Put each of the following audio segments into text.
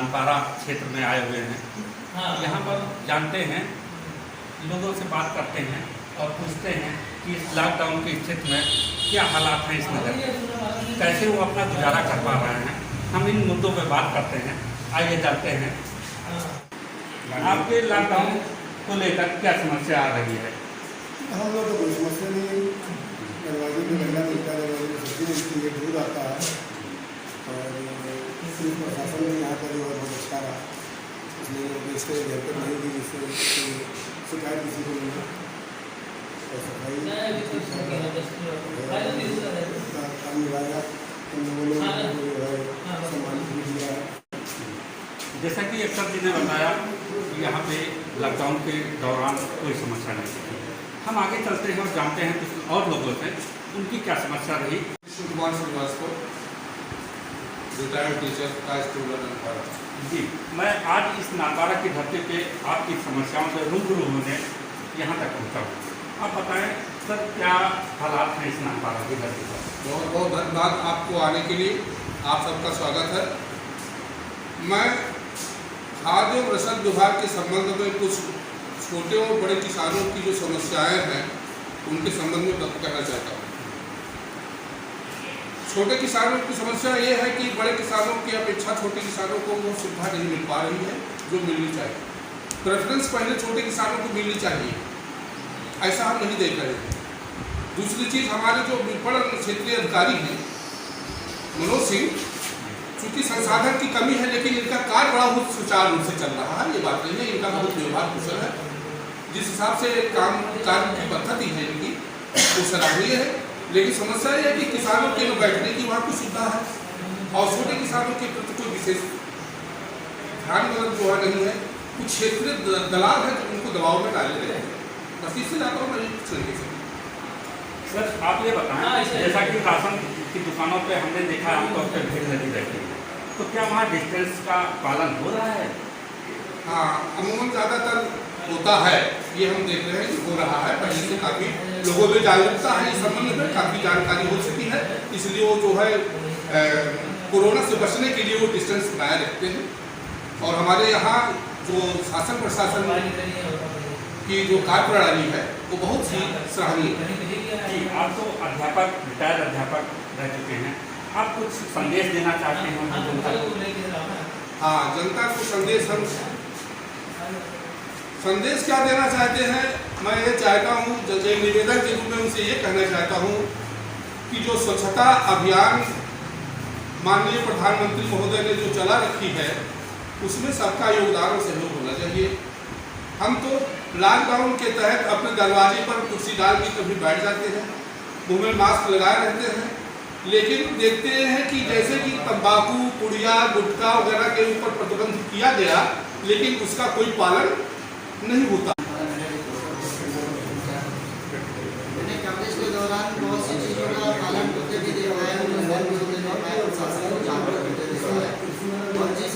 नानपारा क्षेत्र में आए हुए हैं। यहाँ पर जानते हैं, लोगों से बात करते हैं और पूछते हैं कि इस लॉकडाउन की स्थिति में क्या हालात हैं इस नगर में, कैसे वो अपना गुजारा कर पा रहे हैं। हम इन मुद्दों पर बात करते हैं। आइए जानते हैं, आपके लॉकडाउन को लेकर क्या समस्या आ रही है? हम लोग तो कोई समस्या नहीं है। दरवाजे में गंदा मिलता है, दरवाजे में सब्जी मिलती है, दूध आता है और पुलिस प्रशासन ने यहाँ का जो है बहुत अच्छा रहा। इसलिए इससे बेहतर नहीं की जिससे शिकायत किसी को नहीं है और सफाई काम निभाया उन लोगों ने जो है सम्मानित भी किया है। जैसा कि अक्सर जी ने बताया कि यहाँ पे लॉकडाउन के दौरान कोई समस्या नहीं थी। हम आगे चलते हैं और जानते हैं कुछ और लोगों से उनकी क्या समस्या रही। कुमार श्रीवास्तव, रिटायर्ड टीचर का स्टूडेंट नानपारा। जी, मैं आज इस नानपारा की धरती पे आपकी समस्याओं से रूबरू होने यहाँ तक पहुँचा हूँ। आप बताएं सर, क्या हालात हैं इस नानपारा की धरती पर? बहुत बहुत धन्यवाद आपको आने के लिए, आप सबका स्वागत है। मैं खाद्य और रसद विभाग के संबंध में कुछ छोटे और बड़े किसानों की जो समस्याएं हैं उनके संबंध में बात कहना चाहता हूँ। छोटे किसानों की समस्या ये है कि बड़े किसानों की अपेक्षा छोटे किसानों को वो सुविधा नहीं मिल पा रही है जो मिलनी चाहिए। प्रेफरेंस पहले छोटे किसानों को मिलनी चाहिए, ऐसा हम नहीं देख रहे हैं। दूसरी चीज़, हमारे जो विपणन क्षेत्रीय अधिकारी हैं मनोज सिंह, चूँकि संसाधन की कमी है लेकिन इनका कार्य बड़ा सुचारू रूप से चल रहा है, ये बात नहीं है। इनका बहुत व्यवहार कुशल है, जिस हिसाब से कार्य की पद्धति है इनकी वो सराहनीय है। लेकिन समस्या यह है कि किसानों के लिए बैठने की वहाँ कुछ सुविधा है और छोटे किसानों के प्रति कोई विशेष ध्यान जो है नहीं है। कुछ क्षेत्रीय दलाल है जो उनको दबाव में डाले गए हैं। बस इससे जाता हूँ मैं तरीके से। सर आप ये बताएं, जैसा कि राशन की दुकानों पे हमने देखा आमतौर पर भीड़ लगी रहती है, तो क्या वहाँ डिस्टेंस का पालन हो रहा है? हाँ, अमूमन ज़्यादातर होता है, ये हम देख रहे हैं कि हो रहा है। पहले से काफ़ी लोगों में जागरूकता है इस संबंध में, काफ़ी जानकारी हो चुकी है, इसलिए वो जो है कोरोना से बचने के लिए वो डिस्टेंस बनाए रखते हैं। और हमारे यहाँ जो शासन प्रशासन की जो कार्य प्रणाली है वो बहुत ही सराहनीय है। जी, आप तो अध्यापक, रिटायर्ड अध्यापक रह चुके हैं, आप कुछ संदेश देना चाहते हैं जनता को? हाँ, जनता को संदेश क्या देना चाहते हैं, मैं ये चाहता हूँ, एक निवेदन के रूप में उनसे ये कहना चाहता हूँ कि जो स्वच्छता अभियान माननीय प्रधानमंत्री महोदय ने जो चला रखी है उसमें सबका योगदान और सहयोग होना चाहिए। हम तो लॉकडाउन के तहत अपने दरवाजे पर कुर्सी डाल के कभी बैठ जाते हैं, मुँह में मास्क लगाए रहते हैं, लेकिन देखते हैं कि जैसे कि तंबाकू, पुड़िया, गुटखा वगैरह के ऊपर प्रतिबंध किया गया लेकिन उसका कोई पालन नहीं होता। मैंने कवरेज के दौरान बहुत सी चीज़ों का पालन करते भी देखा है, प्रशासन को जागरूक करते देखा है। और जिस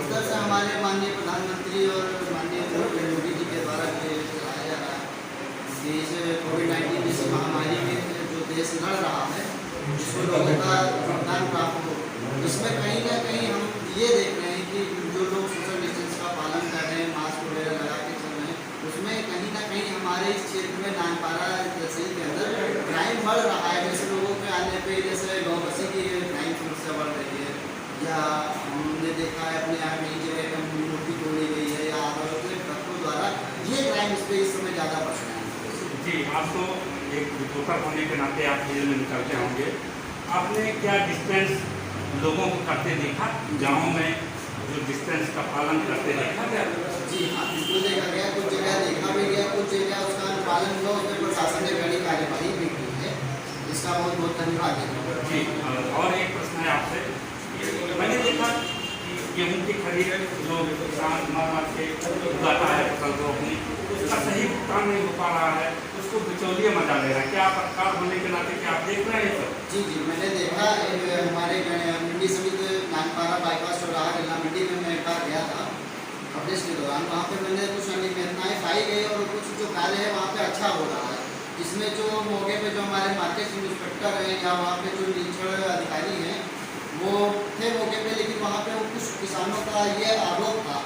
स्तर से हमारे माननीय प्रधानमंत्री और माननीय मुख्यमंत्री योगी जी के द्वारा चलाया जा रहा है कि इस कोविड-19 जैसी महामारी में जो देश लड़ रहा है उसको लोगों का योगदान प्राप्त हो, इसमें कहीं ना कहीं हम ये देख रहे हैं कि जो लोग सोशल डिस्टेंस का पालन कर रहे हैं, मास्क वगैरह लगा के चल रहे हैं, उसमें कहीं ना कहीं हमारे इस क्षेत्र में नानपारा तहसील के अंदर क्राइम बढ़ रहा है। जैसे लोगों के आने पे जैसे गाँव बसी की क्राइम समस्या बढ़ रही है, या हमने देखा है अपने यहाँ कई जगह पर मूर्ति तोड़ी गई है या अदालत ट्रकों द्वारा ये क्राइम इस समय ज़्यादा बढ़ रहे हैं। जी, आप तो एक रिपोर्टर होने के नाते आप जेल में निकलते होंगे, आपने क्या डिस्टेंस लोगों को करते देखा? गाँव में जो डिस्टेंस का पालन करते देखा गया? जी हाँ, बिल्कुल देखा गया, कुछ जगह देखा भी गया, कुछ जगह उसका अनुपालन हुआ, उसमें प्रशासन ने कड़ी कार्यवाही भी की है, इसका बहुत बहुत धन्यवाद है। जी, और एक प्रश्न है आपसे, मैंने देखा कि गेहूँ की खरीद जो किसान मर के उगाता है फसल को अपनी, उसका सही भुगतान नहीं हो पा रहा है, उसको बिचौलिए मजा ले रहा है। क्या पत्रकार होने के नाते क्या आप देख रहे हैं सर? जी जी, मैंने देखा हमारे मंडी समिति नानपारा बाईपास चौराहा गन्ना मंडी में मैं एक बार गया था कवरेज के दौरान। वहाँ पे मैंने कुछ अनियमितताएँ पाई गई और कुछ जो कार्य है वहाँ पे अच्छा हो रहा है, जिसमें जो मौके पे जो हमारे मार्केट इंस्पेक्टर हैं या वहाँ पे जो निरीक्षण अधिकारी हैं वो थे मौके पे, लेकिन वहाँ पे कुछ किसानों का ये आरोप था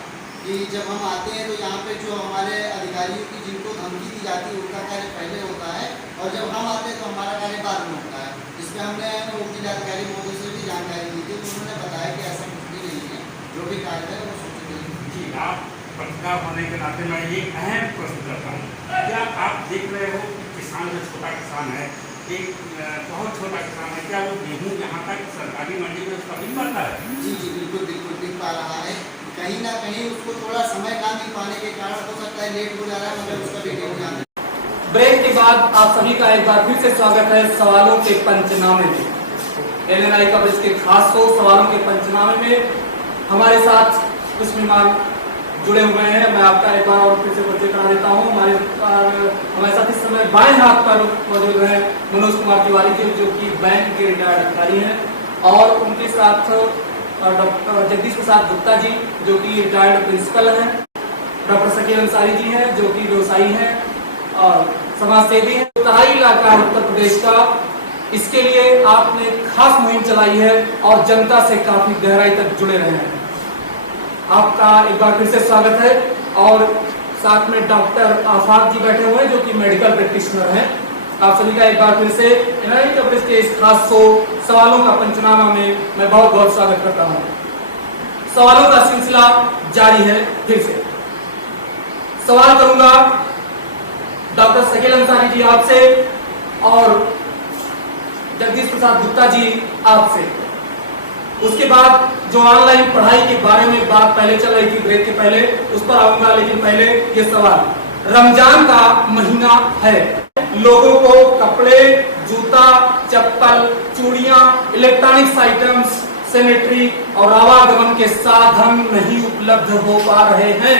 कि जब हम आते हैं तो यहाँ पे जो हमारे अधिकारियों की जिनको धमकी दी जाती है उनका कार्य पहले होता है और जब हम आते हैं तो हमारा कार्य बाद में होता है। इसमें हमने वकील अधिकारी महोदय से भी जानकारी दी थी, तो उन्होंने बताया कि ऐसा कुछ भी नहीं है, जो भी कार्य है वो सूचित जी, आप पत्रकार होने के नाते मैं ये अहम प्रश्न करता हूँ, क्या आप देख रहे हो कि किसान जो छोटा किसान है, एक बहुत छोटा किसान है, क्या वो गेहूँ यहाँ तक सरकारी मंडी में उसका मिल पाता है? जी जी बिल्कुल बिल्कुल मिल पा रहा है। कहीं ना कहीं उसको थोड़ा समय ना मिल पाने के कारण हो सकता है लेट हो जा रहा है, मगर उसका भी गेहूँ जाना। ब्रेक के बाद आप सभी का एक बार फिर से स्वागत है सवालों के पंचनामे में। NNI कवरेज के खास शो सवालों के पंचनामे में हमारे साथ कुछ मेहमान जुड़े हुए हैं। मैं आपका एक बार और फिर से परिचय करा देता हूँ। हमारे साथ इस समय बाएं हाथ पर मौजूद है मनोज कुमार तिवारी जी, जो कि बैंक के रिटायर्ड अधिकारी हैं, और उनके साथ डॉक्टर जगदीश प्रसाद गुप्ता जी, जो कि रिटायर्ड प्रिंसिपल हैं, डॉक्टर शकील अंसारी जी हैं, जो कि व्यवसायी हैं और समाज सेवी है। तराई इलाका है उत्तर प्रदेश का, इसके लिए आपने खास मुहिम चलाई है और जनता से काफी गहराई तक जुड़े रहे हैं। आपका एक बार फिर से स्वागत है। और साथ में डॉक्टर आफाक जी बैठे हुए हैं, जो कि मेडिकल प्रैक्टिशनर हैं। आप सभी का एक बार फिर से NNI कवरेज के इस खास शो सवालों का पंचनामा में मैं बहुत बहुत स्वागत करता हूँ। सवालों का सिलसिला जारी है। फिर से सवाल करूंगा डॉक्टर शकील अंसारी जी आपसे और जगदीश प्रसाद गुप्ता जी आपसे। उसके बाद जो ऑनलाइन पढ़ाई के बारे में बात पहले चल रही थी ब्रेक के पहले, उस पर आऊंगा, लेकिन पहले ये सवाल। रमजान का महीना है, लोगों को कपड़े, जूता, चप्पल, चूड़ियां, इलेक्ट्रॉनिक्स आइटम्स, सैनिटरी और आवागमन के साधन नहीं उपलब्ध हो पा रहे हैं।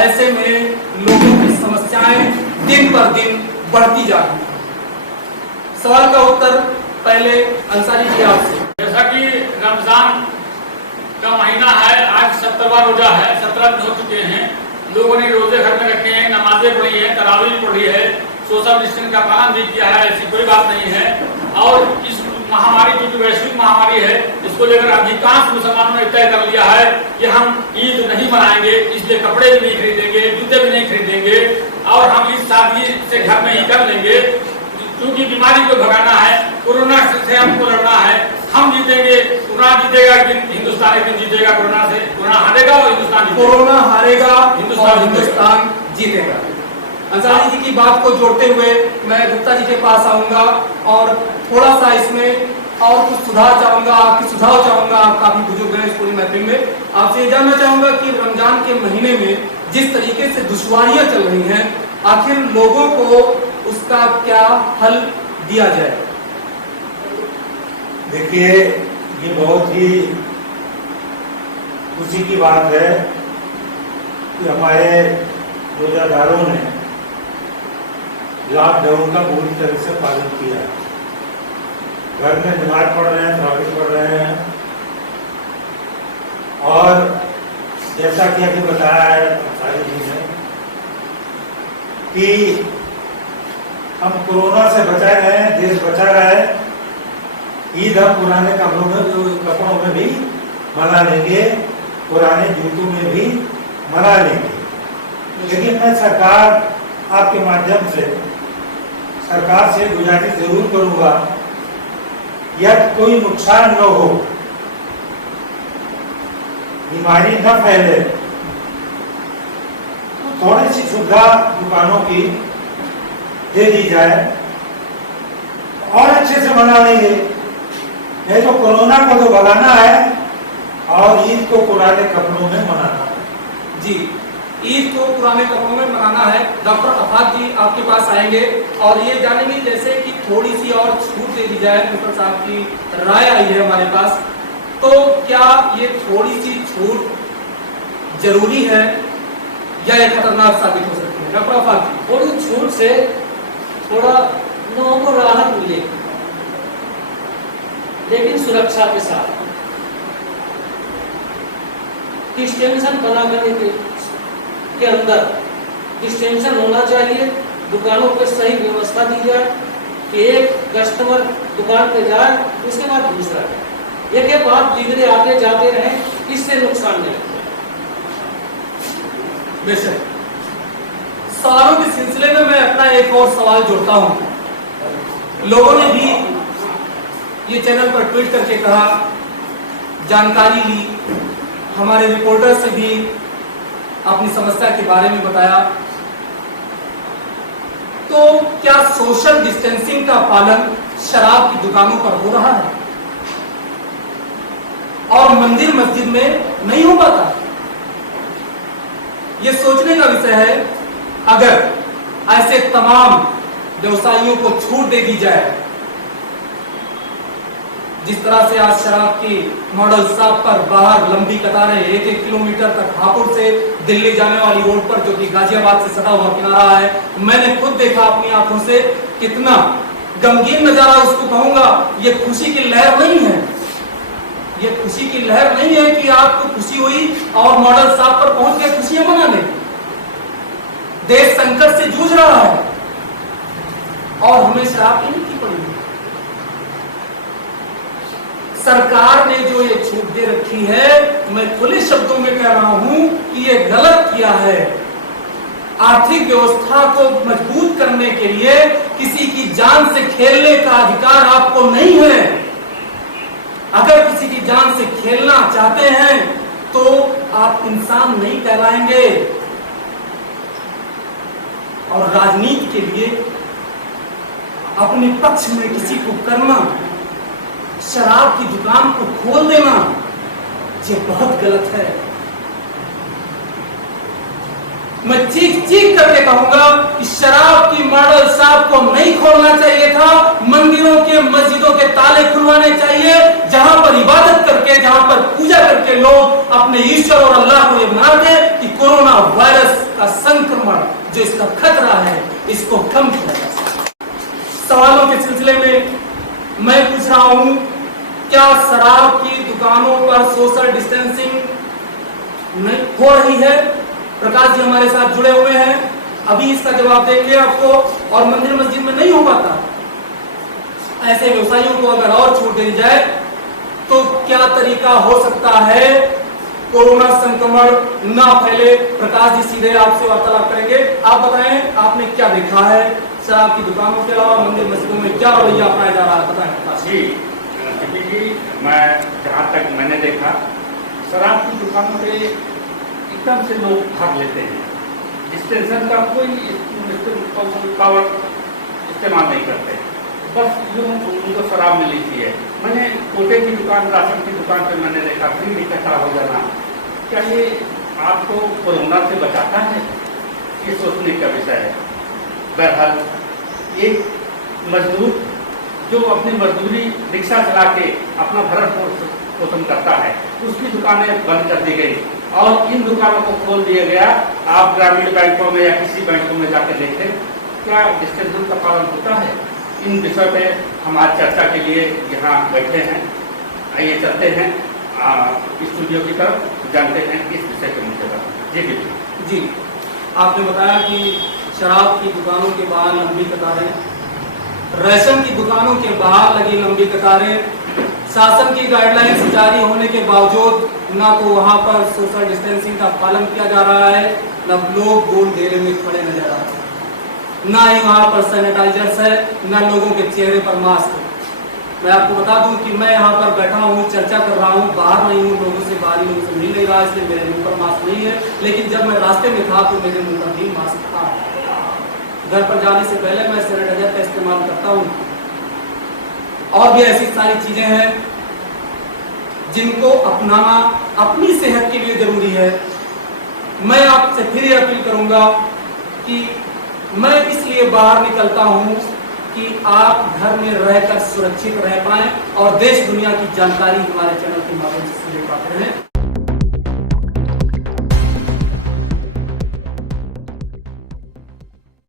ऐसे में लोगों की समस्याएं दिन पर दिन बढ़ती जा रही हैं। सवाल का उत्तर पहले अंसारी जी आपसे। जैसा कि रमजान का महीना है, आज 17वां रोजा है, 17 दिन हो चुके हैं। लोगों ने रोजे घर में रखे हैं, नमाजें पढ़ी है, तरावीह पढ़ी है, सोशल डिस्टेंस का पालन भी किया है, ऐसी कोई बात नहीं है। और इस महामारी की जो वैश्विक महामारी है, इसको लेकर अधिकांश मुसलमानों ने तय कर लिया है कि हम ईद नहीं मनाएंगे, इसलिए कपड़े भी नहीं खरीदेंगे, जूते भी नहीं खरीदेंगे और हम इस शादी से घर में ही कर लेंगे, क्योंकि बीमारी को भगाना है, कोरोना से हमको लड़ना है। हम जीतेंगे, कोरोना जीतेगा, हिंदुस्तान एक दिन जीतेगा कोरोना से। कोरोना हारेगा और हिंदुस्तान जीतेगा। कोरोना हारेगा, हिंदुस्तान जीतेगा। अंसारी जी की बात को जोड़ते हुए मैं गुप्ता जी के पास आऊंगा और थोड़ा सा इसमें और कुछ सुधार चाहूंगा, आपकी सुझाव चाहूंगा। आप काफी बुजुर्ग हैं इस पूरी महफिल में। आपसे ये जानना चाहूंगा कि रमजान के महीने में जिस तरीके से दुश्वारियां चल रही हैं, आखिर लोगों को उसका क्या हल दिया जाए? देखिए, ये बहुत ही खुशी की बात है कि हमारे रोजादारों ने लॉकडाउन का पूरी तरह से पालन किया है। घर में नमाज पढ़ रहे हैं, तरावीह पढ़ रहे हैं और जैसा कि अभी बताया है अंसारी जी ने कि हम कोरोना से बचा रहे हैं, देश बचा रहा है। ईद हम पुराने कपड़ों में भी मना लेंगे, पुराने जूतों में भी मना लेंगे। लेकिन मैं सरकार आपके माध्यम से सरकार से गुजारिश जरूर करूंगा, या कोई नुकसान न हो, बीमारी न फैले, तो थोड़ी सी सुविधा दुकानों की दे दी जाए और अच्छे से मना लेंगे। नहीं तो कोरोना को तो भगाना है और ईद को पुराने कपड़ों में मनाना है। जी, ईद को पुराने कपड़ों में मनाना है। डॉक्टर आफाक जी आपके पास आएंगे और ये जानेंगे जैसे कि थोड़ी सी और छूट दे दी जाए। डॉक्टर साहब की राय आई है हमारे पास, तो क्या ये थोड़ी सी छूट जरूरी है या ये खतरनाक साबित हो सकती है? डॉक्टर आफाक जी, थोड़ी छूट से थोड़ा लोगों को राहत मिले, लेकिन सुरक्षा के साथ डिस्टेंशन बना करने के अंदर डिस्टेंशन होना चाहिए। दुकानों पर सही व्यवस्था दी जाए, कि एक कस्टमर दुकान पे जाए उसके बाद दूसरा जाए, एक बात बिगड़े आगे जाते रहे, इससे नुकसान नहीं। बेशक सवालों के सिलसिले में मैं अपना एक और सवाल जोड़ता हूं। लोगों ने भी ये चैनल पर ट्वीट करके कहा, जानकारी ली, हमारे रिपोर्टर से भी अपनी समस्या के बारे में बताया। तो क्या सोशल डिस्टेंसिंग का पालन शराब की दुकानों पर हो रहा है और मंदिर मस्जिद में नहीं हो पाता? यह सोचने का विषय है। अगर ऐसे तमाम व्यवसायियों को छूट दे दी जाए, जिस तरह से आज शराब की मॉडल शॉप पर बाहर लंबी कतारें 1-1 किलोमीटर तक हापुड़ से दिल्ली जाने वाली रोड पर, जो कि गाजियाबाद से सटा हुआ किनारा है, मैंने खुद देखा अपनी आंखों से, कितना गमगीन नजारा उसको कहूंगा। ये खुशी की लहर नहीं है, ये खुशी की लहर नहीं है कि आपको खुशी हुई और मॉडल शॉप पर पहुंच गए खुशियां मनाने। देश संकट से जूझ रहा है और हमें शराब पीने की पड़ी। सरकार ने जो ये छूट दे रखी है, मैं खुले शब्दों में कह रहा हूं कि ये गलत किया है। आर्थिक व्यवस्था को मजबूत करने के लिए किसी की जान से खेलने का अधिकार आपको नहीं है। अगर किसी की जान से खेलना चाहते हैं तो आप इंसान नहीं कहलाएंगे। और राजनीति के लिए अपने पक्ष में किसी को करना, शराब की दुकान को खोल देना, ये बहुत गलत है। मैं चीख चीख करके कहूंगा कि शराब की मॉडल शॉप को नहीं खोलना चाहिए था। मंदिरों के, मस्जिदों के ताले खुलवाने चाहिए, जहां पर इबादत करके, जहां पर पूजा करके लोग अपने ईश्वर और अल्लाह को ये मनाते कि कोरोना वायरस का संक्रमण जो इसका खतरा है, इसको कम किया जा सके। सवालों के सिलसिले में मैं पूछ रहा हूं, क्या शराब की दुकानों पर सोशल डिस्टेंसिंग नहीं हो रही है? प्रकाश जी हमारे साथ जुड़े हुए हैं, अभी इसका जवाब देंगे आपको। और मंदिर मस्जिद में नहीं हो पाता, ऐसे व्यवसायियों को अगर और छूट दी जाए तो क्या तरीका हो सकता है कोरोना संक्रमण ना फैले? प्रकाश जी सीधे आपसे वार्तालाप करेंगे। आप बताएं, आपने क्या देखा है शराब की दुकानों के अलावा मंदिर मस्जिदों में क्या रवैया अपनाया जा रहा है? बताएं प्रकाश जी। जी, मैं जहाँ तक मैंने देखा, शराब की दुकानों पे एकदम से लोग भाग लेते हैं। डिस्टेंशन का कोई पावर इस्तेमाल नहीं करते, बस यूँ उनको शराब मिली थी है। मैंने कोटे की दुकान, राशन की दुकान पे मैंने देखा भीड़ इकट्ठा हो जाना। क्या ये आपको कोरोना से बचाता है? ये सोचने का विषय है। बहरहाल एक मजदूर जो अपनी मजदूरी रिक्शा चला के अपना भरण पोषण करता है, उसकी दुकानें बंद कर दी गई और इन दुकानों को खोल दिया गया। आप ग्रामीण बैंकों में या किसी बैंकों में जाकर देखें, क्या डिस्टेंसिंग का पालन होता है? इन विषय पे हम आज चर्चा के लिए यहाँ बैठे हैं। आइए चलते हैं स्टूडियो की तरफ, जानते हैं इस विषय के मुद्दे पर। जी बिल्कुल जी, आपने बताया कि शराब की दुकानों के बाहर लंबी कतारें, राशन की दुकानों के बाहर लगी लंबी कतारें, शासन की गाइडलाइंस जारी होने के बावजूद ना तो वहां पर सोशल डिस्टेंसिंग का पालन किया जा रहा है, न लोग गोल घेरे में खड़े नजर आ रहे हैं, ना ही वहां पर सैनिटाइजर्स है, ना लोगों के चेहरे पर मास्क है। मैं आपको बता दूं कि मैं यहाँ पर बैठा हूँ, चर्चा कर रहा हूँ, बाहर नहीं हूँ, लोगों से बाहरी लोगों से मिल नहीं रहा, इसलिए मेरे मुंह पर मास्क नहीं है। लेकिन जब मैं रास्ते में था तो मेरे मुंह पर भी मास्क था। घर पर जाने से पहले मैं सैनिटाइजर का इस्तेमाल करता हूँ। और भी ऐसी सारी चीजें हैं जिनको अपनाना अपनी सेहत के लिए जरूरी है। मैं आपसे फिर ये अपील करूंगा कि मैं इसलिए बाहर निकलता हूं कि आप घर में रहकर सुरक्षित रह पाएं और देश दुनिया की जानकारी हमारे चैनल के माध्यम से ले पाते हैं।